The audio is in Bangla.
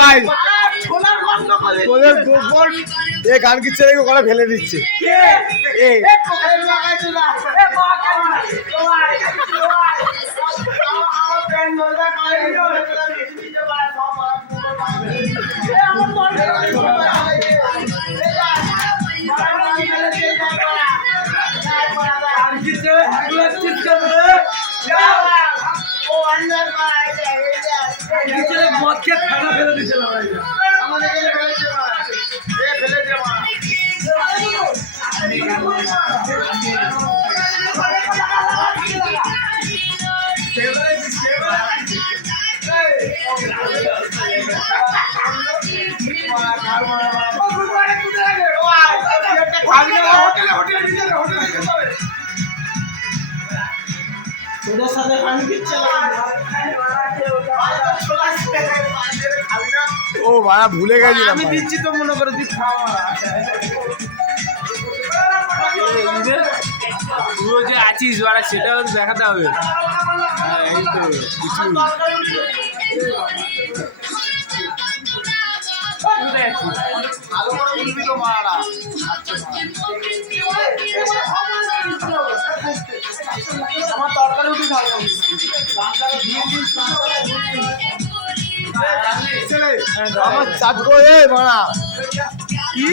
ভাই তোদের গোবর এ গান কিচ্ছে রেখে ওখানে ফেলে দিচ্ছে তোদের সাথে আমি কিচ্ছু ও ভাড়া ভুলে গেছিলাম আমি দিচ্ছি তো মনে করে তুই খাওয়া তুইও যে আছিস বাড়া সেটাও দেখাতে হবে। এই তো কিছু ভালো করে বুঝবি তো মারা আমার তরকারি উঠে খাওয়া আমার চাট করে মারা কি